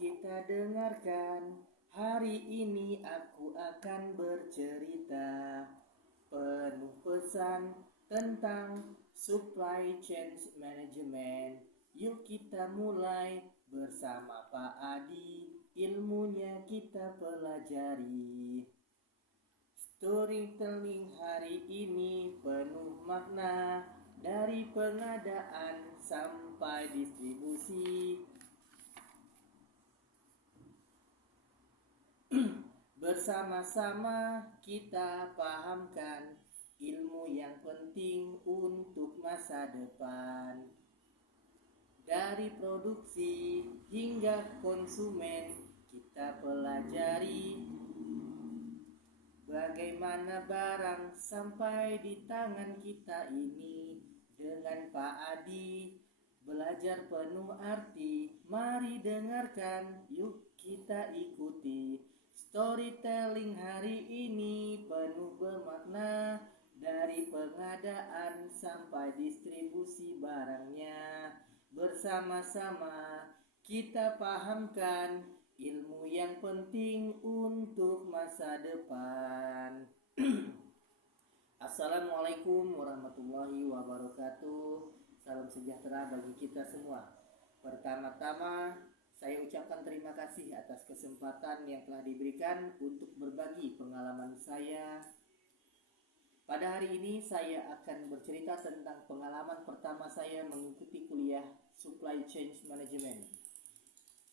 kita dengarkan. Hari ini aku akan bercerita penuh pesan tentang supply chain management. Yuk kita mulai bersama Pak Adi, ilmunya kita pelajari. Storytelling hari ini penuh makna, dari pengadaan sampai distribusi. Bersama-sama kita pahamkan ilmu yang penting untuk masa depan. Dari produksi hingga konsumen, kita pelajari bagaimana barang sampai di tangan kita ini. Dengan Pak Adi belajar penuh arti. Mari dengarkan, yuk kita ikuti. Storytelling hari ini penuh bermakna, dari pengadaan sampai distribusi barangnya. Bersama-sama kita pahamkan ilmu yang penting untuk masa depan. Assalamualaikum warahmatullahi wabarakatuh. Salam sejahtera bagi kita semua. Pertama-tama saya ucapkan terima kasih atas kesempatan yang telah diberikan untuk berbagi pengalaman saya. Pada hari ini saya akan bercerita tentang pengalaman pertama saya mengikuti kuliah Supply Chain Management.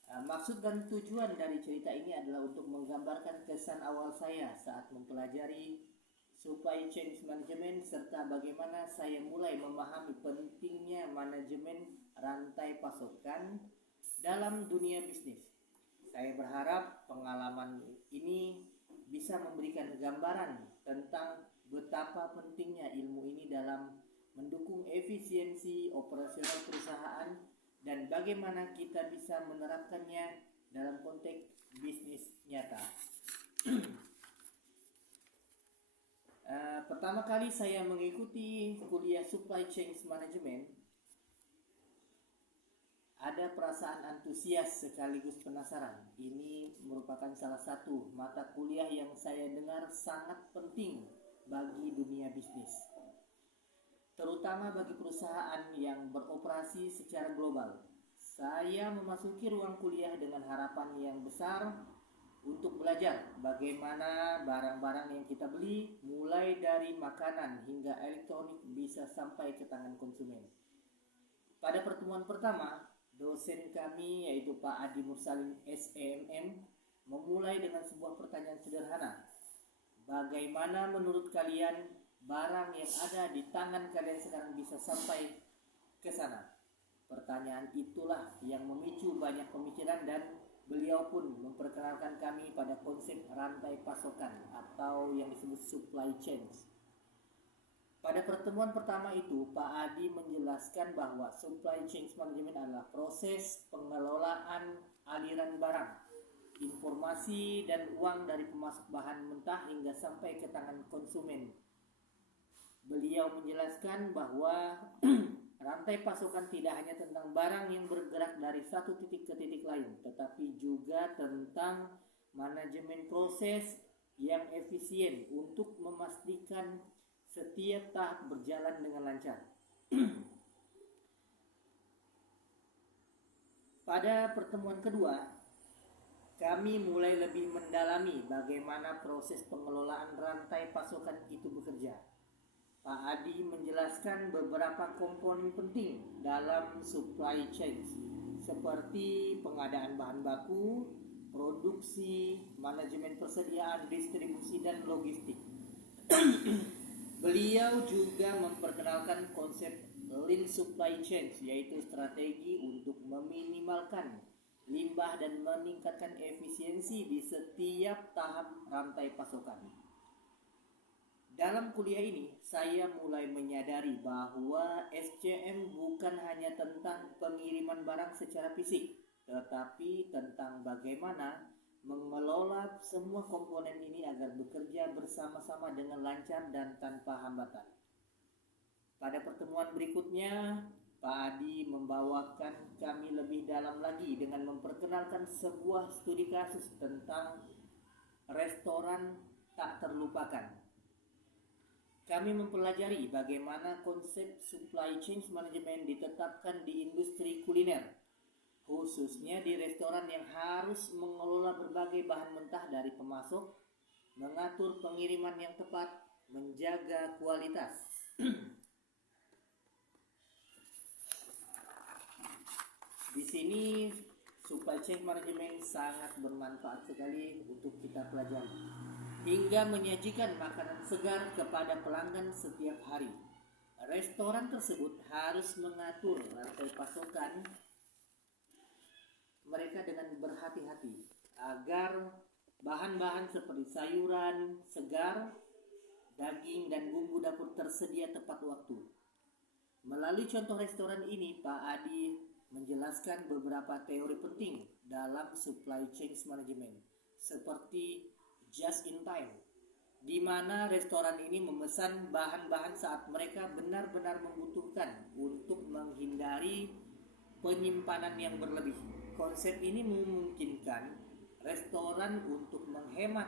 Maksud dan tujuan dari cerita ini adalah untuk menggambarkan kesan awal saya saat mempelajari Supply Chain Management serta bagaimana saya mulai memahami pentingnya manajemen rantai pasokan dalam dunia bisnis. Saya berharap pengalaman ini bisa memberikan gambaran tentang betapa pentingnya ilmu ini dalam mendukung efisiensi operasional perusahaan dan bagaimana kita bisa menerapkannya dalam konteks bisnis nyata. Pertama kali saya mengikuti kuliah Supply Chain Management, ada perasaan antusias sekaligus penasaran. Ini merupakan salah satu mata kuliah yang saya dengar sangat penting bagi dunia bisnis, terutama bagi perusahaan yang beroperasi secara global. Saya memasuki ruang kuliah dengan harapan yang besar untuk belajar bagaimana barang-barang yang kita beli, mulai dari makanan hingga elektronik, bisa sampai ke tangan konsumen. Pada pertemuan pertama, dosen kami yaitu Pak Adi Mursalin SEMM memulai dengan sebuah pertanyaan sederhana. Bagaimana menurut kalian barang yang ada di tangan kalian sekarang bisa sampai ke sana? Pertanyaan itulah yang memicu banyak pemikiran dan beliau pun memperkenalkan kami pada konsep rantai pasokan atau yang disebut supply chain. Pada pertemuan pertama itu, Pak Adi menjelaskan bahwa supply chain management adalah proses pengelolaan aliran barang, informasi dan uang dari pemasok bahan mentah hingga sampai ke tangan konsumen. Beliau menjelaskan bahwa rantai pasokan tidak hanya tentang barang yang bergerak dari satu titik ke titik lain, tetapi juga tentang manajemen proses yang efisien untuk memastikan setiap tahap berjalan dengan lancar. Pada pertemuan kedua, kami mulai lebih mendalami bagaimana proses pengelolaan rantai pasokan itu bekerja. Pak Adi menjelaskan beberapa komponen penting dalam supply chain, seperti pengadaan bahan baku, produksi, manajemen persediaan, distribusi, dan logistik. Beliau juga memperkenalkan konsep lean supply chain, yaitu strategi untuk meminimalkan limbah dan meningkatkan efisiensi di setiap tahap rantai pasokan. Dalam kuliah ini, saya mulai menyadari bahwa SCM bukan hanya tentang pengiriman barang secara fisik, tetapi tentang bagaimana mengelola semua komponen ini agar bekerja bersama-sama dengan lancar dan tanpa hambatan. Pada pertemuan berikutnya, Pak Adi membawakan kami lebih dalam lagi dengan memperkenalkan sebuah studi kasus tentang restoran tak terlupakan. Kami mempelajari bagaimana konsep supply chain management ditetapkan di industri kuliner, khususnya di restoran yang harus mengelola berbagai bahan mentah dari pemasok, mengatur pengiriman yang tepat, menjaga kualitas. Di sini supply chain management sangat bermanfaat sekali untuk kita pelajari, hingga menyajikan makanan segar kepada pelanggan setiap hari. Restoran tersebut harus mengatur rantai pasokan mereka dengan berhati-hati agar bahan-bahan seperti sayuran segar, daging, dan bumbu dapur tersedia tepat waktu. Melalui contoh restoran ini, Pak Adi menjelaskan beberapa teori penting dalam supply chain management, seperti just in time, di mana restoran ini memesan bahan-bahan saat mereka benar-benar membutuhkan untuk menghindari penyimpanan yang berlebih. Konsep ini memungkinkan restoran untuk menghemat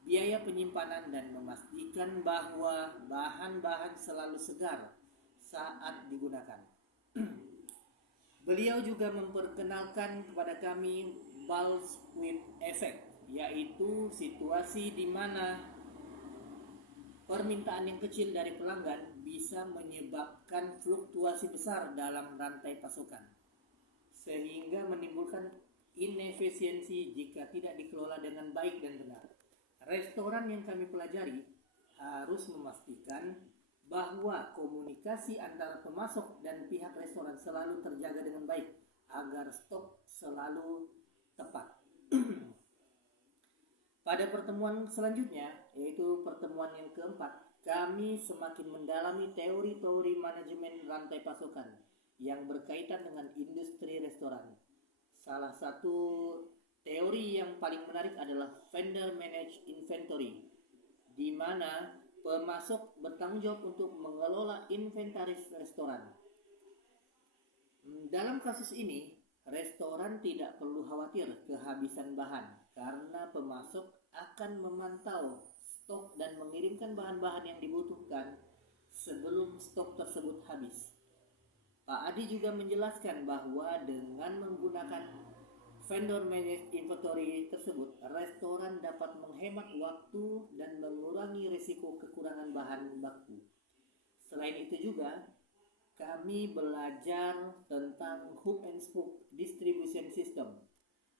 biaya penyimpanan dan memastikan bahwa bahan-bahan selalu segar saat digunakan. Beliau juga memperkenalkan kepada kami bullseye effect, yaitu situasi di mana permintaan yang kecil dari pelanggan bisa menyebabkan fluktuasi besar dalam rantai pasokan, sehingga menimbulkan inefisiensi jika tidak dikelola dengan baik dan benar. Restoran yang kami pelajari harus memastikan bahwa komunikasi antara pemasok dan pihak restoran selalu terjaga dengan baik agar stok selalu tepat. Pada pertemuan selanjutnya, yaitu pertemuan yang keempat, kami semakin mendalami teori-teori manajemen rantai pasokan yang berkaitan dengan industri restoran. Salah satu teori yang paling menarik adalah vendor managed inventory, di mana pemasok bertanggung jawab untuk mengelola inventaris restoran. Dalam kasus ini, restoran tidak perlu khawatir kehabisan bahan karena pemasok akan memantau stok dan mengirimkan bahan-bahan yang dibutuhkan sebelum stok tersebut habis. Pak Adi juga menjelaskan bahwa dengan menggunakan vendor managed inventory tersebut, restoran dapat menghemat waktu dan mengurangi risiko kekurangan bahan baku. Selain itu juga, kami belajar tentang hub and spoke distribution system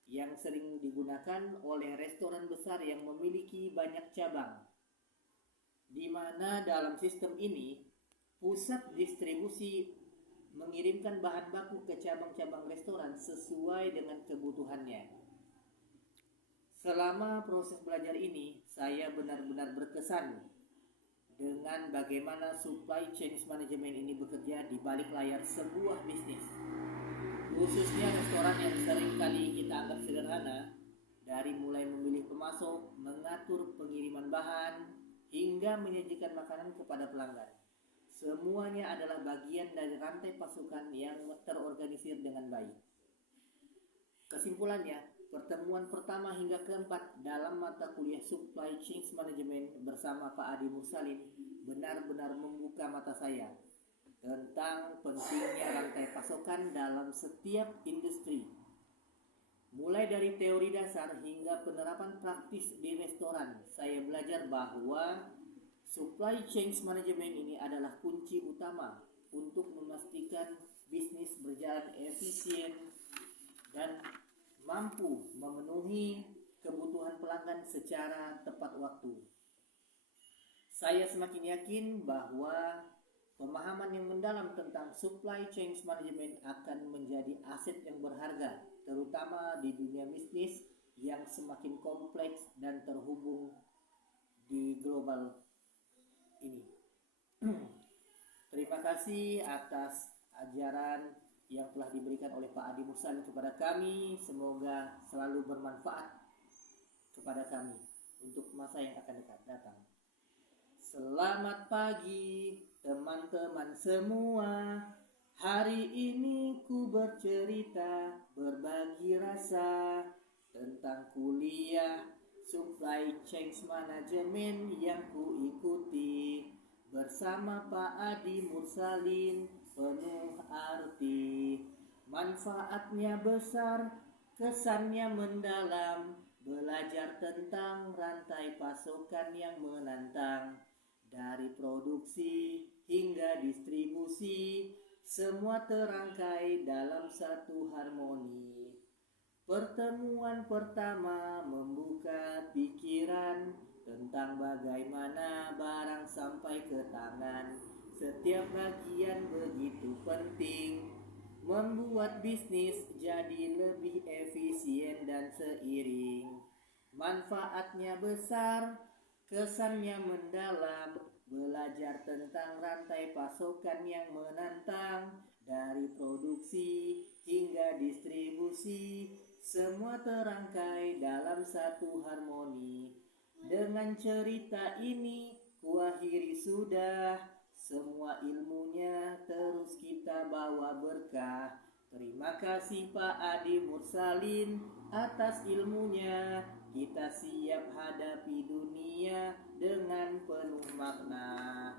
yang sering digunakan oleh restoran besar yang memiliki banyak cabang, di mana dalam sistem ini pusat distribusi mengirimkan bahan baku ke cabang-cabang restoran sesuai dengan kebutuhannya. Selama proses belajar ini, saya benar-benar berkesan dengan bagaimana supply chain management ini bekerja di balik layar sebuah bisnis, khususnya restoran yang sering kali kita anggap sederhana, dari mulai memilih pemasok, mengatur pengiriman bahan, hingga menyajikan makanan kepada pelanggan. Semuanya adalah bagian dari rantai pasokan yang terorganisir dengan baik. Kesimpulannya, pertemuan pertama hingga keempat dalam mata kuliah Supply Chain Management bersama Pak Adi Mursalin benar-benar membuka mata saya tentang pentingnya rantai pasokan dalam setiap industri. Mulai dari teori dasar hingga penerapan praktis di restoran, saya belajar bahwa supply chain management ini adalah kunci utama untuk memastikan bisnis berjalan efisien dan mampu memenuhi kebutuhan pelanggan secara tepat waktu. Saya semakin yakin bahwa pemahaman yang mendalam tentang supply chain management akan menjadi aset yang berharga, terutama di dunia bisnis yang semakin kompleks dan terhubung di global ini. Terima kasih atas ajaran yang telah diberikan oleh Pak Adi Mursalin kepada kami. Semoga selalu bermanfaat kepada kami untuk masa yang akan datang. Selamat pagi teman-teman semua. Hari ini ku bercerita, berbagi rasa tentang kuliah Supply Chain Management yang ku ikuti bersama Pak Adi Mursalin, penuh arti. Manfaatnya besar, kesannya mendalam, belajar tentang rantai pasokan yang menantang. Dari produksi hingga distribusi, semua terangkai dalam satu harmoni. Pertemuan pertama membuka pikiran tentang bagaimana barang sampai ke tangan. Setiap bagian begitu penting, membuat bisnis jadi lebih efisien dan seiring. Manfaatnya besar, kesannya mendalam, belajar tentang rantai pasokan yang menantang. Dari produksi hingga distribusi, semua terangkai dalam satu harmoni. Dengan cerita ini kuakhiri sudah, semua ilmunya terus kita bawa berkah. Terima kasih Pak Adi Mursalin atas ilmunya. Kita siap hadapi dunia dengan penuh makna.